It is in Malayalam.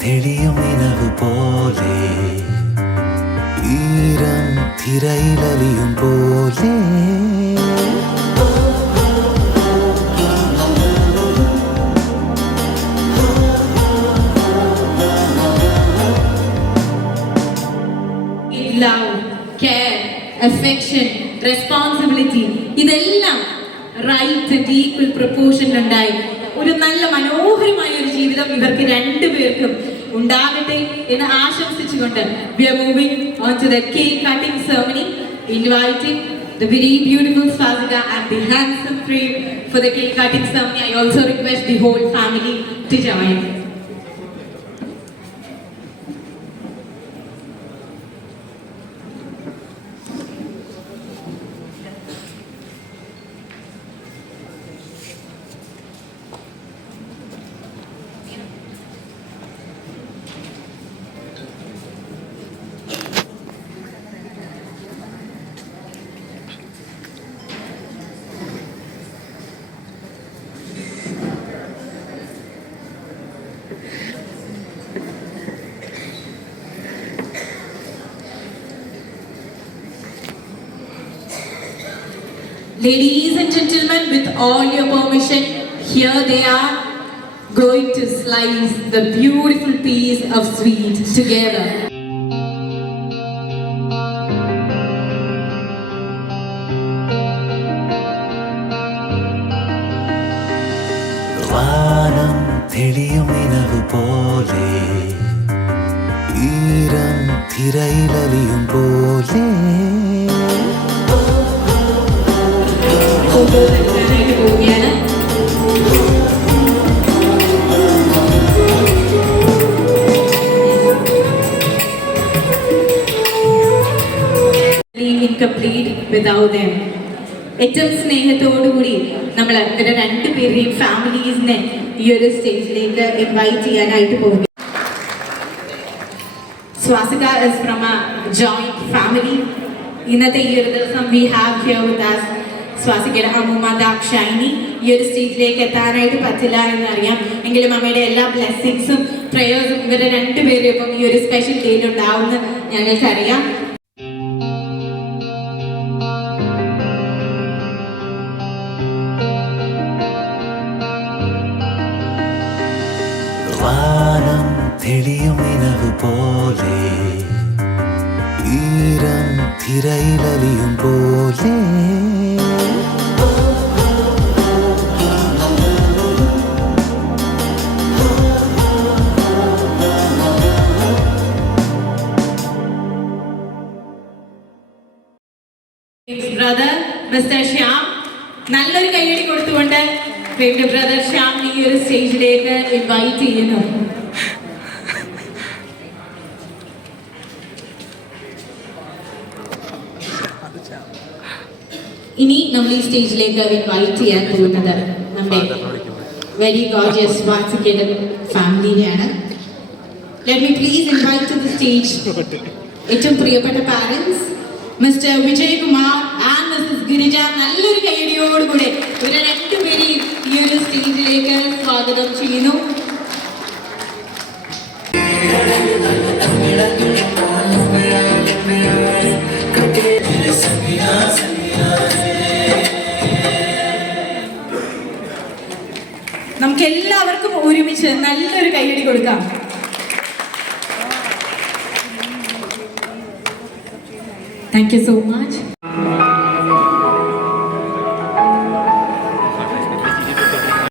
തെളിയും നിലവ് പോലെ ഈരം തിരയിലലിയും പോലെ. ലവ് കെയർ അഫെക്ഷൻ റെസ്പോൺസിബിലിറ്റി ഇതെല്ലാം റൈറ്റ് ഈക്വൽ പ്രപ്പോർഷനിലുണ്ടായി ഒരു നല്ല മനോഹരമായ ഒരു ജീവിതം ഇവർക്ക് രണ്ടുപേർക്കും ഉണ്ടാകട്ടെ എന്ന് ആശംസിച്ചുകൊണ്ട് the very beautiful Swastika and the handsome frame for the cake cutting ceremony. I also request the whole family to join. Ladies and gentlemen, with all your permission, here they are going to slice the beautiful piece of sweet together. വാനം തെളിയും നിലവ് പോലെ ഈരം തിരയിലലിയും പോലെ ഇൻകംപ്ലീറ്റ് വിതൗട്ട് ദം ഏറ്റവും സ്നേഹത്തോടുകൂടി നമ്മൾ ഇവരെ രണ്ടുപേരെയും ഫാമിലീസിനെ ഈ ഒരു സ്റ്റേജിലേക്ക് ഇൻവൈറ്റ് ചെയ്യാനായിട്ട് പോകുക Swasika is from a joint family ഇന്നത്തെ ഈ ഒരു ദിവസം we have here with us സ്വാസികയുടെ അമ്മൂമ്മ ദാക്ഷായിനി ഈ ഒരു സ്റ്റേജിലേക്ക് എത്താനായിട്ട് പറ്റില്ല എന്നറിയാം എങ്കിലും അമ്മയുടെ എല്ലാ ബ്ലെസ്സിങ്സും പ്രേയേഴ്സും ഇവരുടെ രണ്ടുപേരും ഇപ്പം ഈ ഒരു സ്പെഷ്യൽ ഡേയിൽ ഉണ്ടാവുമെന്ന് ഞങ്ങൾക്കറിയാം. വാനം പോലെ. ബ്രദർ മിസ്റ്റർ ശ്യാം നല്ലൊരു കൈയടി കൊടുത്തുകൊണ്ട് ബ്രദർ ശ്യാം ഈ ഒരു സ്റ്റേജിലേക്ക് ഇൻവൈറ്റ് ചെയ്യുന്നു. ഇനി നമ്മൾ ഈ സ്റ്റേജിലേക്ക് ഇൻവൈറ്റ് ചെയ്യാൻ പോകുന്നത് നമ്മുടെ വെരി ഗോർജിയസ് വാസിക്കയുടെ ഫാമിലിയാണ് let me please invite to the stage ഏറ്റവും പ്രിയപ്പെട്ട parents Mr Vijay Kumar and Mrs Girija നല്ലൊരു കൈയടിയോടുകൂടെ ഇവരെ രണ്ടുപേരെയും ഈ ഒരു സ്റ്റേജിലേക്ക് സ്വാഗതം ചെയ്യുന്നു. നമുക്ക് എല്ലാവർക്കും ഒരുമിച്ച് നല്ലൊരു കൈയടി കൊടുക്കാം. Thank you so much.